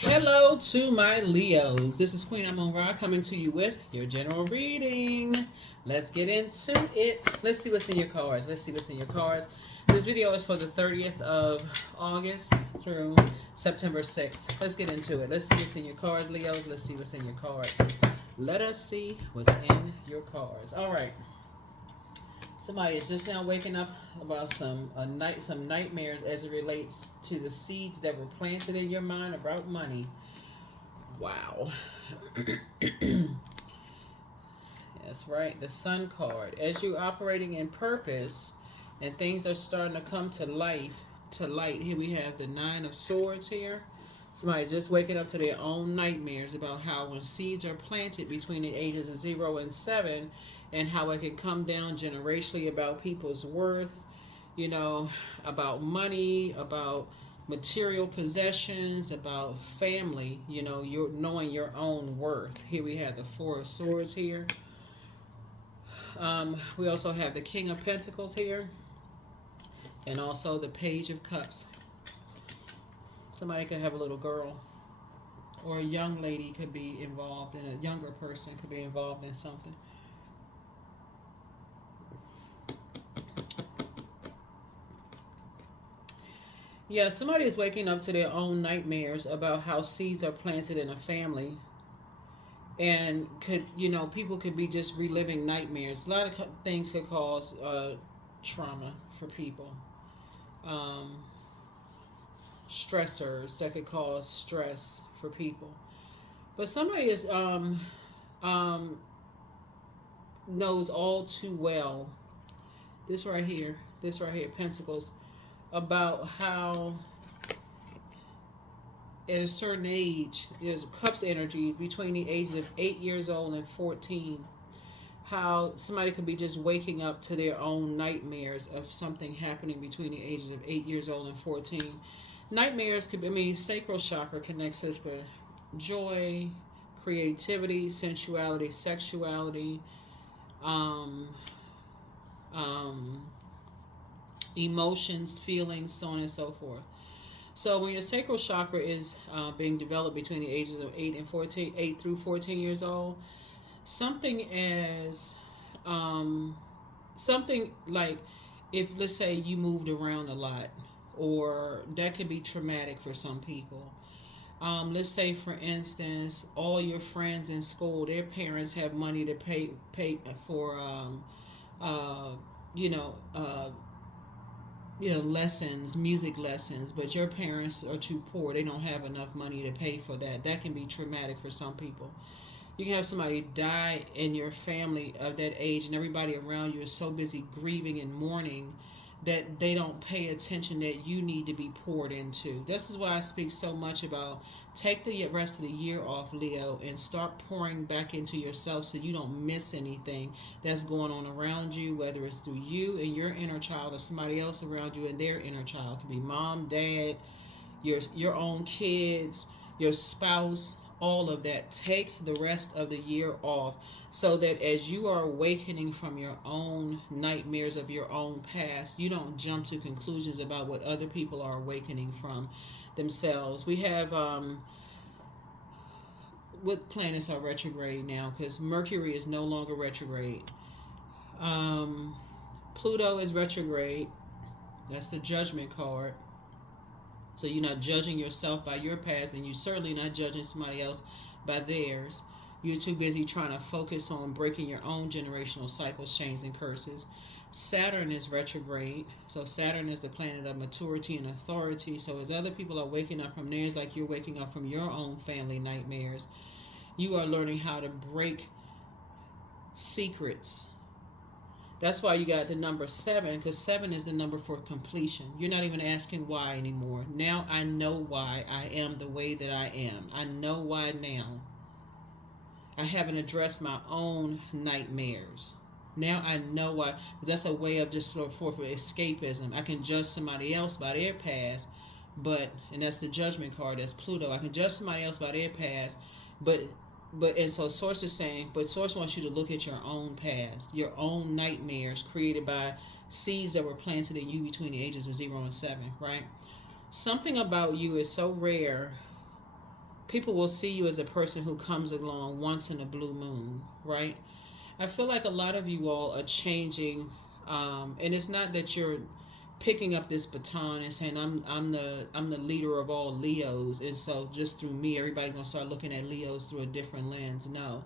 Hello to my Leos. This is Queen Amun Ra coming to you with your general reading. Let's get into it. Let's see what's in your cards. Let's see what's in your cards. This video is for the 30th of August through September 6th. Let's get into it. Let's see what's in your cards, Leos. Let's see what's in your cards. Let us see what's in your cards. All right. Somebody is just now waking up about some nightmares as it relates to the seeds that were planted in your mind about money. Wow. That's right, the Sun card. As you're operating in purpose and things are starting to come to light. Here we have the Nine of Swords here. Somebody just waking up to their own nightmares about how when seeds are planted between the ages of 0 and 7, and how it can come down generationally about people's worth, about money, about material possessions, about family, you're knowing your own worth. Here we have the Four of Swords here. We also have the King of Pentacles here, and also the Page of Cups. Somebody could have a little girl, or a young lady could be involved, and a younger person could be involved in something. Yeah, somebody is waking up to their own nightmares about how seeds are planted in a family. And people could be just reliving nightmares. A lot of things could cause trauma for people. Stressors that could cause stress for people. But somebody is knows all too well this right here, Pentacles, about how at a certain age, there's Cups energies between the ages of 8 years old and 14, how somebody could be just waking up to their own nightmares of something happening between the ages of 8 years old and 14. Nightmares could be, sacral chakra connects us with joy, creativity, sensuality, sexuality, emotions, feelings, so on and so forth. So when your sacral chakra is being developed between the ages of 8 through 14 years old, something like, if let's say you moved around a lot, or that could be traumatic for some people. Let's say, for instance, all your friends in school, their parents have money to pay for lessons, music lessons, but your parents are too poor. They don't have enough money to pay for that. That can be traumatic for some people. You can have somebody die in your family of that age, and everybody around you is so busy grieving and mourning that they don't pay attention that you need to be poured into. This is why I speak so much about take the rest of the year off, Leo, and start pouring back into yourself so you don't miss anything that's going on around you, whether it's through you and your inner child or somebody else around you and their inner child. It could be mom, dad, your own kids, your spouse, all of that. Take the rest of the year off so that as you are awakening from your own nightmares of your own past, you don't jump to conclusions about what other people are awakening from themselves. We have what planets are retrograde now, because Mercury is no longer retrograde. Pluto is retrograde. That's the Judgment card. So you're not judging yourself by your past, and you're certainly not judging somebody else by theirs. You're too busy trying to focus on breaking your own generational cycles, chains, and curses. Saturn is retrograde. So Saturn is the planet of maturity and authority. So as other people are waking up from theirs, like you're waking up from your own family nightmares, you are learning how to break secrets. That's why you got the number 7, because 7 is the number for completion. You're not even asking why anymore. Now I know why I am the way that I am. I know why now. I haven't addressed my own nightmares. Now I know why. Because that's a way of just sort of for escapism. I can judge somebody else by their past, and that's the Judgment card. That's Pluto. I can judge somebody else by their past, and so Source is saying, but Source wants you to look at your own past, your own nightmares created by seeds that were planted in you between the ages of 0 and 7, right? Something about you is so rare People will see you as a person who comes along once in a blue moon, right? I feel like a lot of you all are changing, and it's not that you're picking up this baton and saying I'm the leader of all Leos, and so just through me everybody's gonna start looking at Leos through a different lens. No,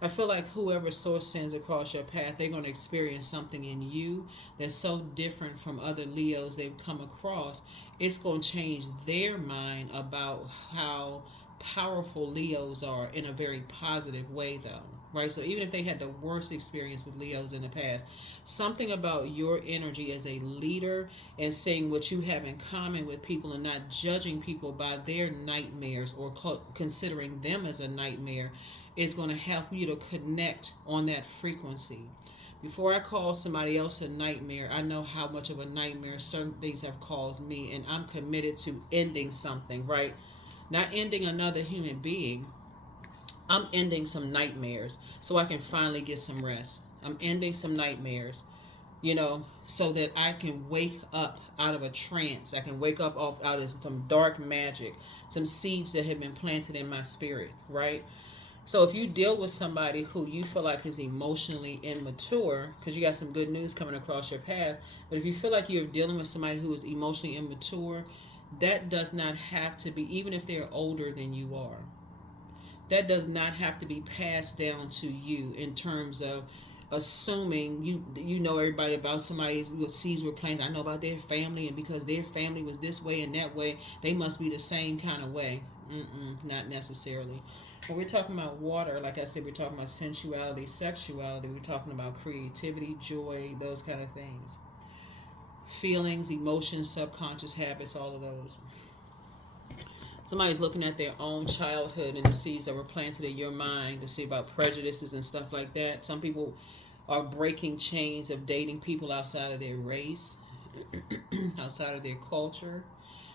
I feel like whoever source sends across your path, they're gonna experience something in you that's so different from other Leos they've come across. It's gonna change their mind about how powerful Leos are in a very positive way, though. Right? So even if they had the worst experience with Leos in the past, something about your energy as a leader and seeing what you have in common with people and not judging people by their nightmares or considering them as a nightmare is going to help you to connect on that frequency. Before I call somebody else a nightmare, I know how much of a nightmare certain things have caused me, and I'm committed to ending something, right? Not ending another human being. I'm ending some nightmares so I can finally get some rest. I'm ending some nightmares, so that I can wake up out of a trance. I can wake up out of some dark magic, some seeds that have been planted in my spirit, right? So if you deal with somebody who you feel like is emotionally immature, because you got some good news coming across your path, but if you feel like you're dealing with somebody who is emotionally immature, that does not have to be, even if they're older than you are, that does not have to be passed down to you in terms of assuming you know everybody about somebody's what seeds were planted. I know about their family, and because their family was this way and that way, they must be the same kind of way. Not necessarily. When we're talking about water, like I said, we're talking about sensuality, sexuality. We're talking about creativity, joy, those kind of things. Feelings, emotions, subconscious habits, all of those. Somebody's looking at their own childhood and the seeds that were planted in your mind to see about prejudices and stuff like that. Some people are breaking chains of dating people outside of their race, outside of their culture.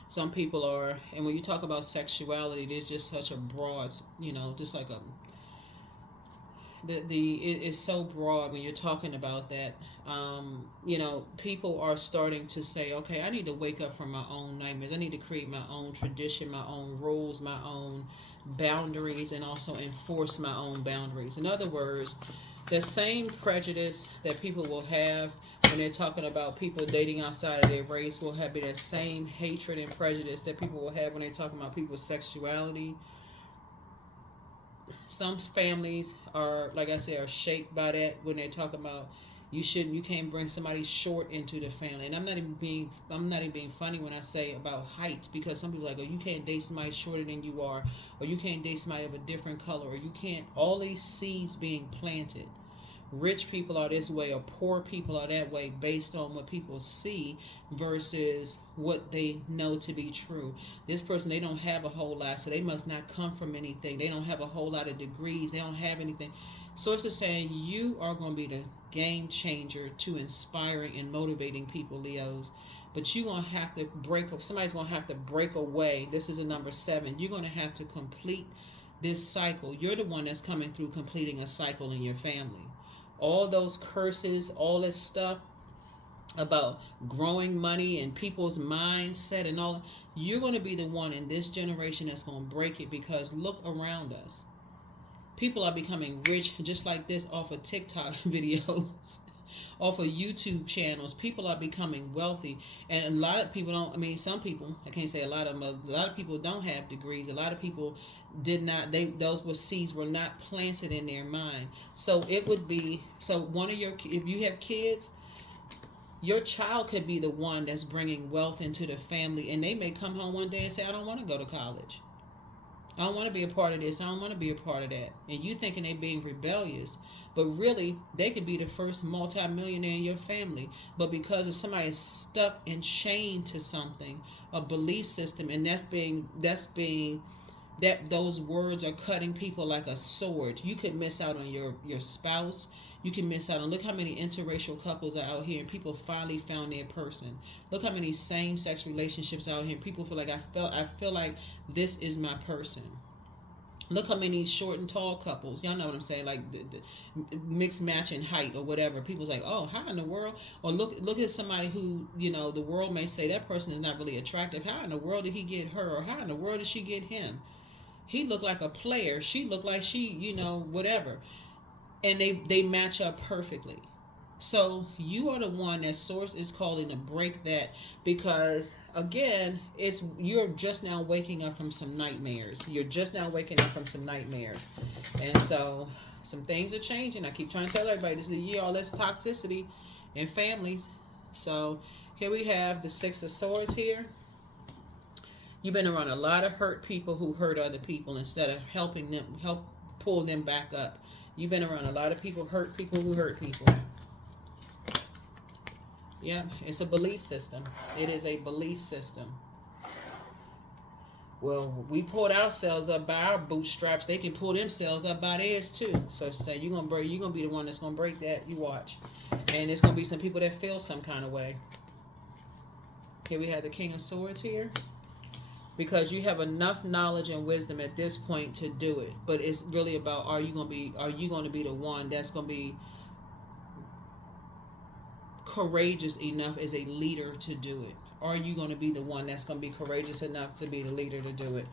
Some people are, and when you talk about sexuality, there's just such a broad, just like it's so broad when you're talking about that. People are starting to say, okay, I need to wake up from my own nightmares. I need to create my own tradition, my own rules, my own boundaries, and also enforce my own boundaries. In other words, the same prejudice that people will have when they're talking about people dating outside of their race will be that same hatred and prejudice that people will have when they're talking about people's sexuality. Some families are, like I said, are shaped by that when they talk about you can't bring somebody short into the family. And I'm not even being funny when I say about height, because some people are like, oh, you can't date somebody shorter than you are, or you can't date somebody of a different color, or you can't. All these seeds being planted. Rich people are this way, or poor people are that way, based on what people see versus what they know to be true. This person, they don't have a whole lot, so they must not come from anything. They don't have a whole lot of degrees. They don't have anything. Source is saying you are going to be the game changer to inspiring and motivating people, Leos. But you're going to have to break up. Somebody's going to have to break away. This is a number 7. You're going to have to complete this cycle. You're the one that's coming through completing a cycle in your family. All those curses, all this stuff about growing money and people's mindset and all, you're going to be the one in this generation that's going to break it, because look around us. People are becoming rich just like this off of TikTok videos, off of YouTube channels. People are becoming wealthy, and a lot of people don't. Some people, I can't say a lot of them, a lot of people don't have degrees. A lot of people did not. Those were seeds were not planted in their mind. So it would be if you have kids, your child could be the one that's bringing wealth into the family, and they may come home one day and say, I don't want to go to college. I don't want to be a part of this. I don't want to be a part of that. And you thinking they being rebellious, but really they could be the first multi-millionaire in your family. But because of somebody stuck and chained to something, a belief system, and that those words are cutting people like a sword. You could miss out on your spouse. You can miss out on, look how many interracial couples are out here and people finally found their person. Look how many same-sex relationships out here and people feel like I feel like this is my person. Look how many short and tall couples, y'all know what I'm saying, like the mixed match in height or whatever. People's like, oh, how in the world? Or look at somebody who, the world may say that person is not really attractive. How in the world did he get her? Or how in the world did she get him? He looked like a player. She looked like she, you know, whatever. And they match up perfectly. So you are the one that source is calling to break that, because again, it's you're just now waking up from some nightmares. You're just now waking up from some nightmares. And so some things are changing. I keep trying to tell everybody this is the year all this toxicity in families. So here we have the Six of Swords here. You've been around a lot of hurt people who hurt other people instead of helping them, help pull them back up. You've been around a lot of people who hurt people. Yeah, it's a belief system. It is a belief system. Well, we pulled ourselves up by our bootstraps. They can pull themselves up by theirs too. So say you're gonna be the one that's gonna break that. You watch, and there's gonna be some people that feel some kind of way. Here we have the King of Swords here, because you have enough knowledge and wisdom at this point to do it. But it's really about are you gonna be the one that's gonna be courageous enough as a leader to do it? Are you going to be the one that's going to be courageous enough to be the leader to do it?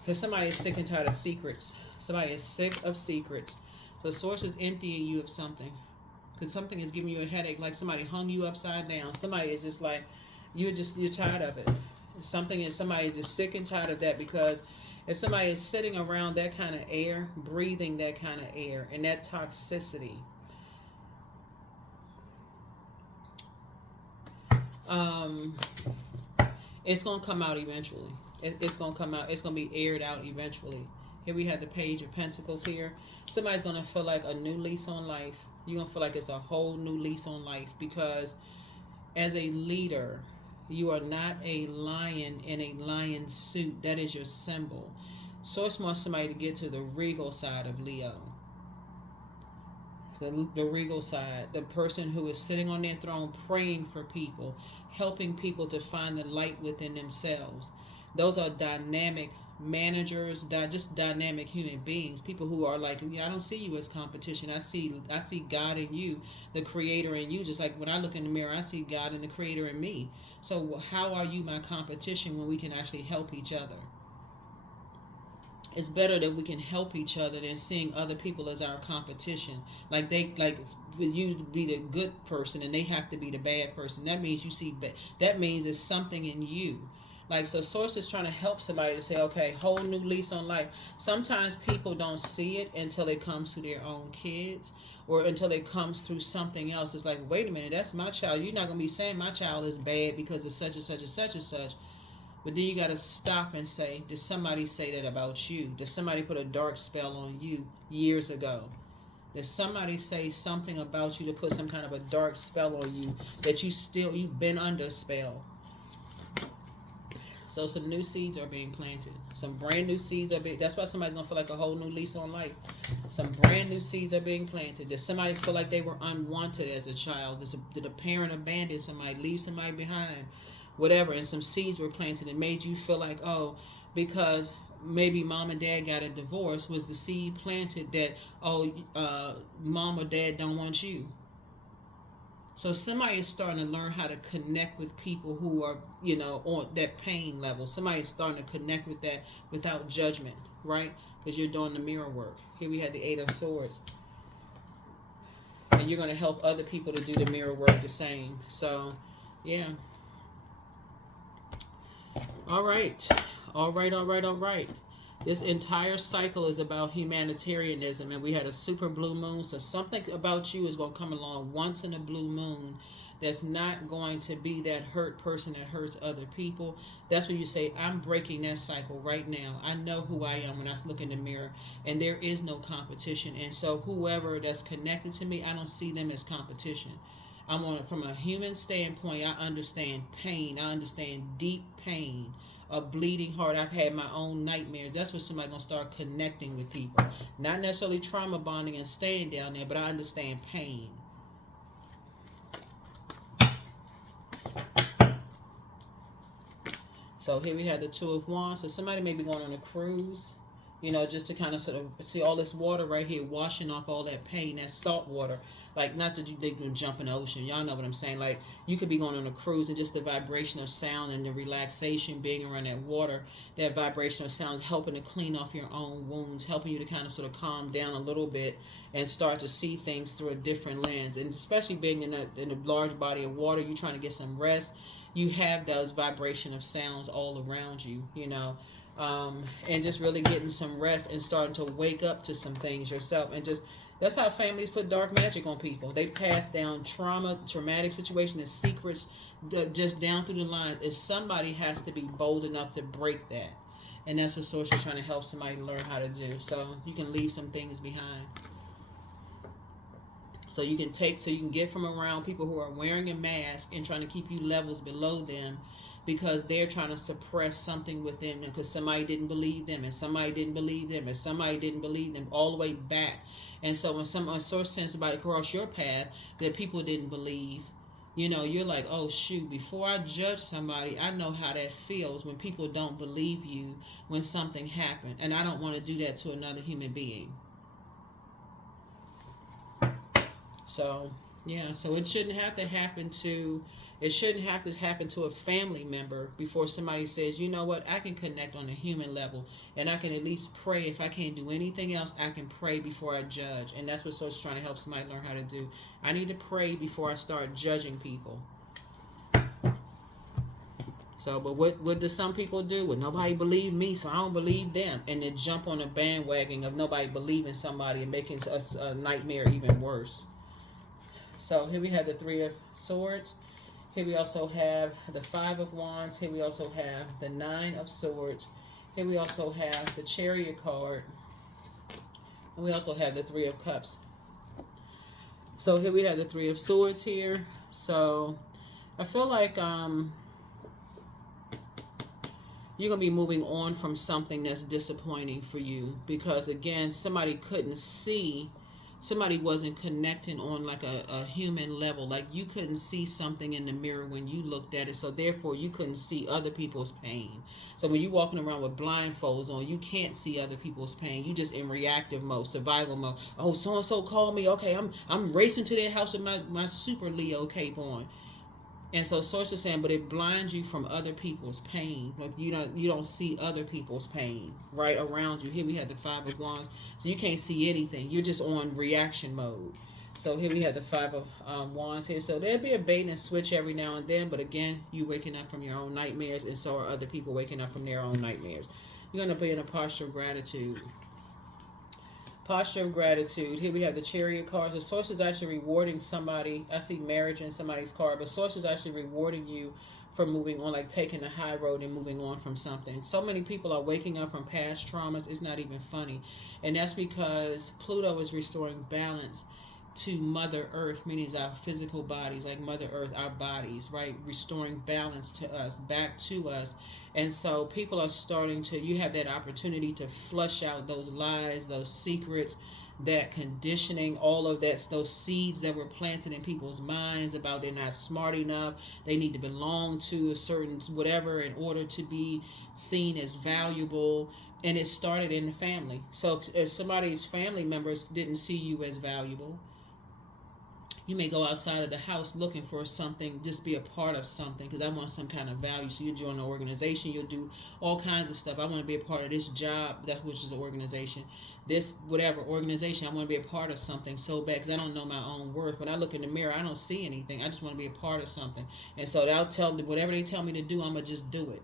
Because somebody is sick and tired of secrets. Somebody is sick of secrets. The source is emptying you of something, because something is giving you a headache, like somebody hung you upside down. Somebody is just like you're tired of it. Somebody is just sick and tired of that, because if somebody is sitting around that kind of air, breathing that kind of air and that toxicity, it's going to come out eventually. It's going to come out. It's going to be aired out eventually. Here we have the Page of Pentacles here. Somebody's going to feel like a new lease on life. You're going to feel like it's a whole new lease on life, because as a leader, you are not a lion in a lion suit. That is your symbol. Source wants somebody to get to the regal side of Leo. So the regal side, the person who is sitting on their throne praying for people, helping people to find the light within themselves. Those are dynamic managers, just dynamic human beings. People who are like, I don't see you as competition. I see God in you, the creator in you. Just like when I look in the mirror, I see God and the creator in me. So how are you my competition when we can actually help each other? It's better that we can help each other than seeing other people as our competition. Like for you to be the good person and they have to be the bad person. That means that means there's something in you. Like, so Source is trying to help somebody to say, okay, whole new lease on life. Sometimes people don't see it until it comes to their own kids, or until it comes through something else. It's like, wait a minute, that's my child. You're not going to be saying my child is bad because of such and such and such and such. But then you got to stop and say, did somebody say that about you? Did somebody put a dark spell on you years ago? Did somebody say something about you to put some kind of a dark spell on you that you've been under a spell? So some new seeds are being planted. Some brand new seeds that's why somebody's going to feel like a whole new lease on life. Some brand new seeds are being planted. Did somebody feel like they were unwanted as a child? Did a parent abandon somebody, leave somebody behind? Whatever, and some seeds were planted and made you feel like, oh, because maybe mom and dad got a divorce, was the seed planted that, mom or dad don't want you. So somebody is starting to learn how to connect with people who are, on that pain level. Somebody is starting to connect with that without judgment, right? Because you're doing the mirror work. Here we have the Eight of Swords. And you're going to help other people to do the mirror work the same. So, yeah. All right. This entire cycle is about humanitarianism, and we had a super blue moon, so something about you is going to come along once in a blue moon that's not going to be that hurt person that hurts other people. That's when you say, I'm breaking that cycle right now. I know who I am when I look in the mirror, and there is no competition. And so whoever that's connected to me, I don't see them as competition. From a human standpoint, I understand pain. I understand deep pain, a bleeding heart. I've had my own nightmares. That's when somebody's going to start connecting with people. Not necessarily trauma bonding and staying down there, but I understand pain. So here we have the Two of Wands. So somebody may be going on a cruise. You know, just to kind of sort of see all this water right here washing off all that pain, that salt water. Like, not that they can jump in the ocean. Y'all know what I'm saying. Like, you could be going on a cruise and just the vibration of sound and the relaxation being around that water, that vibration of sound is helping to clean off your own wounds, helping you to kind of sort of calm down a little bit and start to see things through a different lens. And especially being in a large body of water, you're trying to get some rest. You have those vibration of sounds all around you, you know. And just really getting some rest and starting to wake up to some things yourself. And just, that's how families put dark magic on people. They pass down traumatic situations and secrets just down through the line. Is somebody has to be bold enough to break that. And that's what Source is trying to help somebody learn how to do. So you can leave some things behind. So you can get from around people who are wearing a mask and trying to keep you levels below them, because they're trying to suppress something within them because somebody didn't believe them, and somebody didn't believe them, and somebody didn't believe them, all the way back. And so when someone Source sends somebody across your path that people didn't believe, you know, you're like, oh shoot, before I judge somebody, I know how that feels when people don't believe you when something happened, and I don't want to do that to another human being. So yeah, so it shouldn't have to happen to a family member before somebody says, you know what, I can connect on a human level, and I can at least pray. If I can't do anything else, I can pray before I judge. And that's what Source is trying to help somebody learn how to do. I need to pray before I start judging people. So, but what do some people do? Well, nobody believed me, so I don't believe them. And then jump on a bandwagon of nobody believing somebody and making a nightmare even worse. So here we have the Three of Swords. Here we also have the Five of Wands. Here we also have the Nine of Swords. Here we also have the Chariot card. And we also have the Three of Cups. So here we have the Three of Swords here. So I feel like you're going to be moving on from something that's disappointing for you. Because again, somebody couldn't see. Somebody wasn't connecting on like a human level. Like you couldn't see something in the mirror when you looked at it. So therefore you couldn't see other people's pain. So when you're walking around with blindfolds on, you can't see other people's pain. You just in reactive mode, survival mode. Oh, so-and-so called me. Okay, I'm racing to their house with my super Leo cape on. And so Source is saying, but it blinds you from other people's pain. Like you don't see other people's pain right around you. Here we have the Five of Wands. So you can't see anything. You're just on reaction mode. So here we have the Five of Wands here. So there'll be a bait and switch every now and then. But again, you waking up from your own nightmares, and so are other people waking up from their own nightmares. You're going to be in a posture of gratitude. Posture of gratitude. Here we have the Chariot card. The Source is actually rewarding somebody. I see marriage in somebody's card, but Source is actually rewarding you for moving on, like taking the high road and moving on from something. So many people are waking up from past traumas. It's not even funny. And that's because Pluto is restoring balance to Mother Earth, meaning our physical bodies, like Mother Earth, our bodies, right? Restoring balance to us, back to us. And so people are starting to, you have that opportunity to flush out those lies, those secrets, that conditioning, all of that, those seeds that were planted in people's minds about they're not smart enough, they need to belong to a certain whatever in order to be seen as valuable. And it started in the family. So if somebody's family members didn't see you as valuable, you may go outside of the house looking for something, just be a part of something, because I want some kind of value. So you join an organization, you'll do all kinds of stuff. I want to be a part of this job, which is the organization. This whatever organization, I want to be a part of something so bad because I don't know my own worth. When I look in the mirror, I don't see anything. I just want to be a part of something. And so they'll tell them whatever they tell me to do, I'm going to just do it.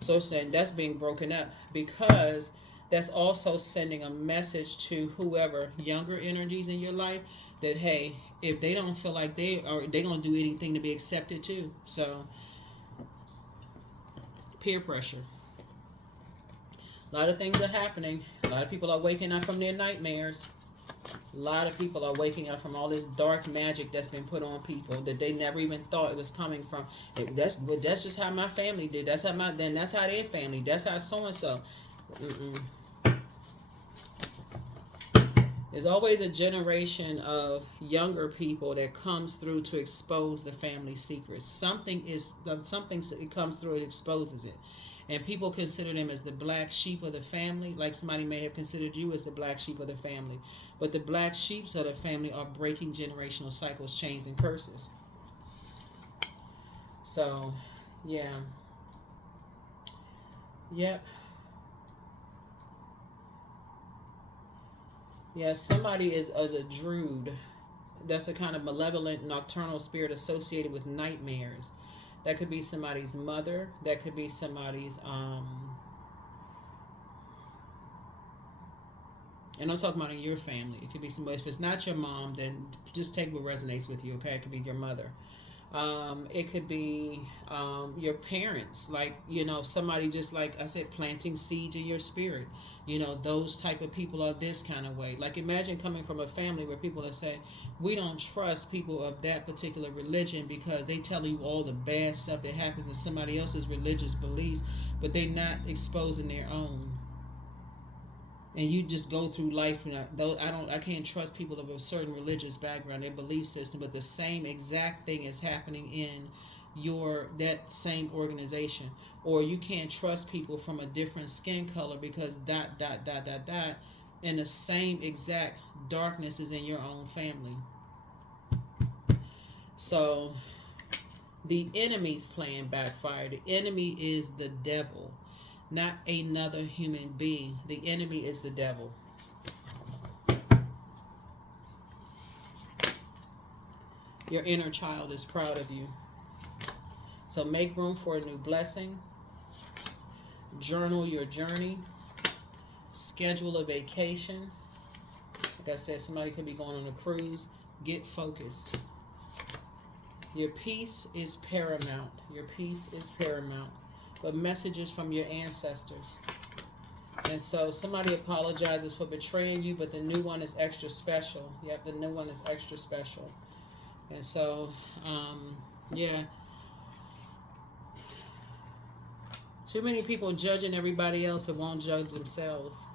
So it's saying that's being broken up, because that's also sending a message to whoever, younger energies in your life, that hey, if they don't feel like they're gonna do anything to be accepted too. So peer pressure. A lot of things are happening. A lot of people are waking up from their nightmares. A lot of people are waking up from all this dark magic that's been put on people that they never even thought it was coming from. That's just how my family did. That's how that's how their family. That's how so and so. There's always a generation of younger people that comes through to expose the family secrets. Something it comes through, it exposes it. And people consider them as the black sheep of the family, like somebody may have considered you as the black sheep of the family. But the black sheep of the family are breaking generational cycles, chains, and curses. So, yeah. Yep. Yeah, somebody is as a druid. That's a kind of malevolent nocturnal spirit associated with nightmares. That could be somebody's mother. That could be somebody's and I'm talking about in your family. It could be somebody. If it's not your mom, then just take what resonates with you. Okay, it could be your mother. It could be your parents, like, somebody, just like I said, planting seeds in your spirit. Those type of people are this kind of way. Like, imagine coming from a family where people are saying, we don't trust people of that particular religion because they tell you all the bad stuff that happens in somebody else's religious beliefs, but they're not exposing their own. And you just go through life, and I can't trust people of a certain religious background, their belief system, but the same exact thing is happening in that same organization. Or you can't trust people from a different skin color because ... and the same exact darkness is in your own family. So the enemy's plan backfired. The enemy is the devil, not another human being. The enemy is the devil. Your inner child is proud of you. So make room for a new blessing. Journal your journey. Schedule a vacation. Like I said, somebody could be going on a cruise. Get focused. Your peace is paramount. Your peace is paramount. But messages from your ancestors. And so somebody apologizes for betraying you, but the new one is extra special. Yep, the new one is extra special. And so, yeah. Too many people judging everybody else but won't judge themselves.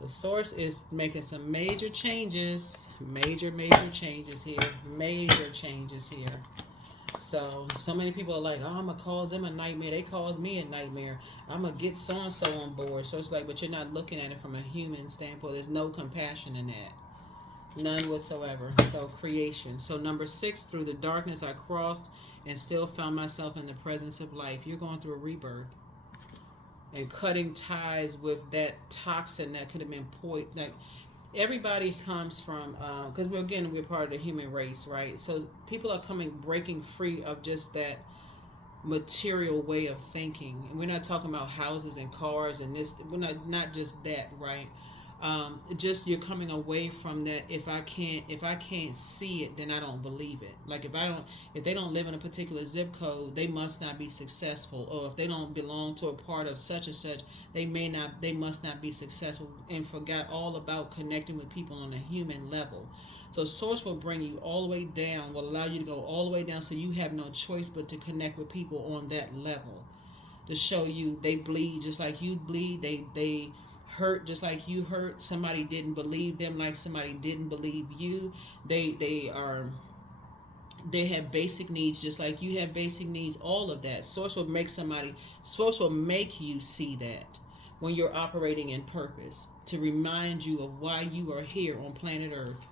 The source is making some major changes. Major changes here. Major changes here. So many people are like, oh, I'm going to cause them a nightmare. They cause me a nightmare. I'm going to get so-and-so on board. So it's like, but you're not looking at it from a human standpoint. There's no compassion in that. None whatsoever. So creation. So number 6, through the darkness I crossed and still found myself in the presence of life. You're going through a rebirth. And cutting ties with that toxin that could have been poisoned. Like, everybody comes from, because we're part of the human race, right? So people are breaking free of just that material way of thinking. And we're not talking about houses and cars and this. We're not just that, right? Just you're coming away from that. If I can't see it, then I don't believe it. Like, if they don't live in a particular zip code, they must not be successful. Or if they don't belong to a part of such and such, they must not be successful, and forgot all about connecting with people on a human level. So source will bring you all the way down, will allow you to go all the way down, so you have no choice but to connect with people on that level, to show you they bleed just like you bleed. They hurt just like you hurt. Somebody didn't believe them like somebody didn't believe you. They have basic needs just like you have basic needs. All of that. Source will make you see that when you're operating in purpose, to remind you of why you are here on planet Earth.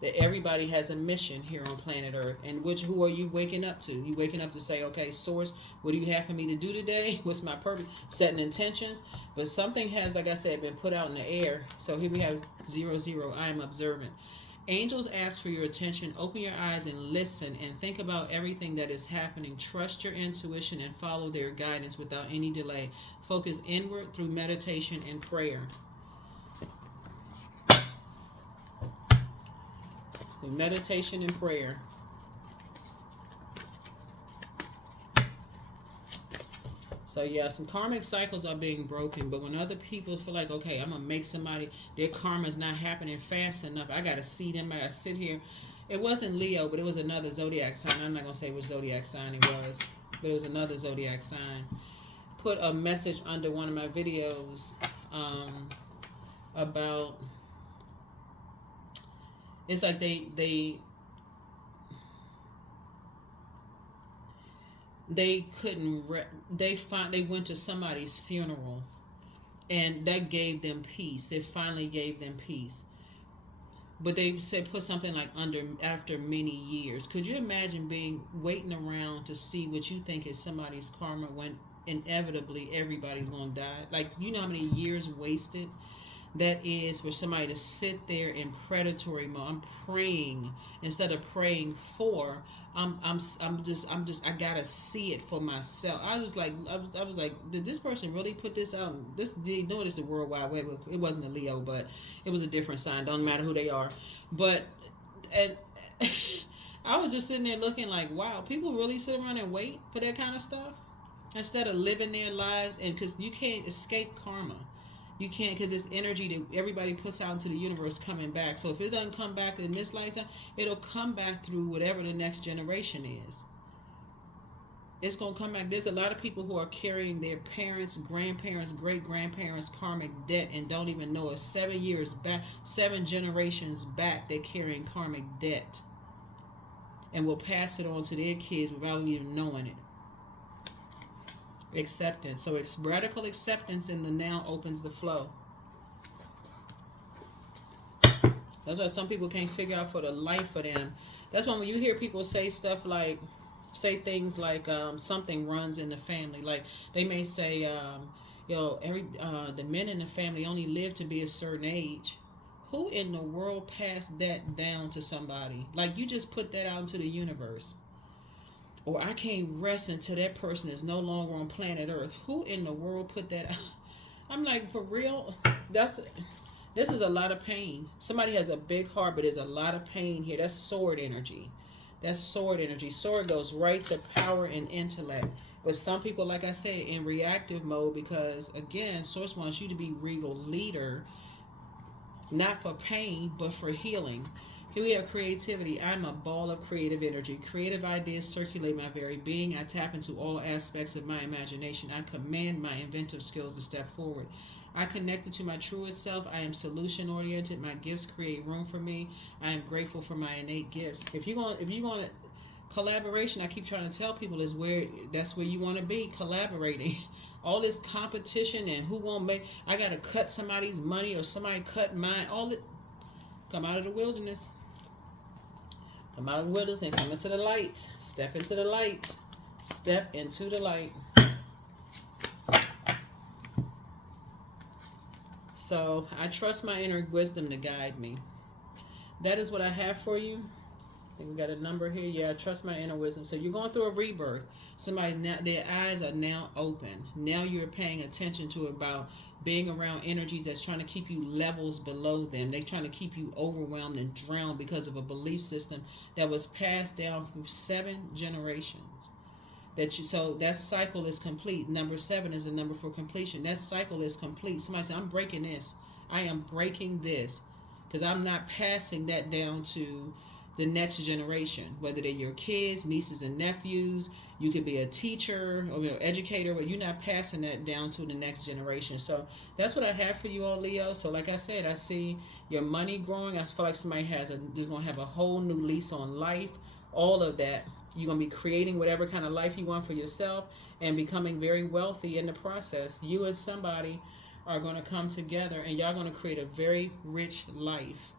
That everybody has a mission here on planet Earth. And who are you waking up to? You waking up to say, okay, source, what do you have for me to do today? What's my purpose? Setting intentions. But something has, like I said, been put out in the air. So here we have 00, I am observant. Angels ask for your attention. Open your eyes and listen and think about everything that is happening. Trust your intuition and follow their guidance without any delay. Focus inward through meditation and prayer. Meditation and prayer. So yeah, some karmic cycles are being broken, but when other people feel like, okay, I'm gonna make somebody, their karma's not happening fast enough, I gotta see them, I gotta sit here. It wasn't Leo, but it was another zodiac sign. I'm not gonna say which zodiac sign it was, but it was another zodiac sign. Put a message under one of my videos about, it's like they they couldn't. They went to somebody's funeral, and that gave them peace. It finally gave them peace. But they said put something like after many years. Could you imagine waiting around to see what you think is somebody's karma when inevitably everybody's gonna die? Like, you know how many years wasted that is for somebody to sit there in predatory mode. I'm praying instead of praying for. I'm just I gotta see it for myself. I was like, did this person really put this out? This, did notice the World Wide Web? It wasn't a Leo, but it was a different sign. Don't matter who they are, but and I was just sitting there looking like, wow, people really sit around and wait for that kind of stuff instead of living their lives. And because you can't escape karma. You can't, because it's energy that everybody puts out into the universe coming back. So if it doesn't come back in this lifetime, it'll come back through whatever the next generation is. It's going to come back. There's a lot of people who are carrying their parents, grandparents, great-grandparents' karmic debt and don't even know it. 7 years back, 7 generations back, they're carrying karmic debt. And will pass it on to their kids without even knowing it. Acceptance. So it's radical acceptance in the now opens the flow. That's why some people can't figure out for the life of them. That's why when you hear people say things like something runs in the family. Like they may say, the men in the family only live to be a certain age. Who in the world passed that down to somebody? Like, you just put that out into the universe. Or I can't rest until that person is no longer on planet Earth. Who in the world put that out? I'm like, for real? This is a lot of pain. Somebody has a big heart, but there's a lot of pain here. That's sword energy. That's sword energy. Sword goes right to power and intellect. But some people, like I said, in reactive mode, because again, Source wants you to be regal leader, not for pain, but for healing. Here we have creativity. I'm a ball of creative energy. Creative ideas circulate my very being. I tap into all aspects of my imagination. I command my inventive skills to step forward. I connected to my truest self. I am solution oriented. My gifts create room for me. I am grateful for my innate gifts. If you want collaboration, I keep trying to tell people that's where you want to be, collaborating. All this competition and who gonna make, I gotta cut somebody's money or somebody cut mine. Come out of the wilderness. Come out of the wilderness and come into the light. Step into the light. Step into the light. So I trust my inner wisdom to guide me. That is what I have for you. I think we got a number here. Yeah, I trust my inner wisdom. So you're going through a rebirth. Somebody, now, their eyes are now open. Now you're paying attention to about being around energies that's trying to keep you levels below them. They're trying to keep you overwhelmed and drowned because of a belief system that was passed down through 7 generations. So that cycle is complete. Number 7 is a number for completion. That cycle is complete. Somebody said, I'm breaking this. I am breaking this because I'm not passing that down to the next generation, whether they're your kids, nieces and nephews. You could be a teacher or an educator, but you're not passing that down to the next generation. So that's what I have for you all, Leo. So like I said, I see your money growing. I feel like somebody is going to have a whole new lease on life. All of that. You're going to be creating whatever kind of life you want for yourself and becoming very wealthy in the process. You and somebody are going to come together and y'all going to create a very rich life,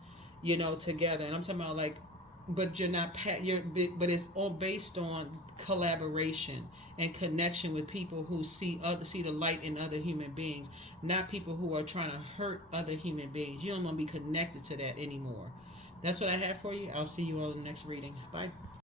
together. And I'm talking about but but it's all based on collaboration and connection with people who see the light in other human beings, not people who are trying to hurt other human beings. You don't want to be connected to that anymore. That's what I have for you. I'll see you all in the next reading. Bye.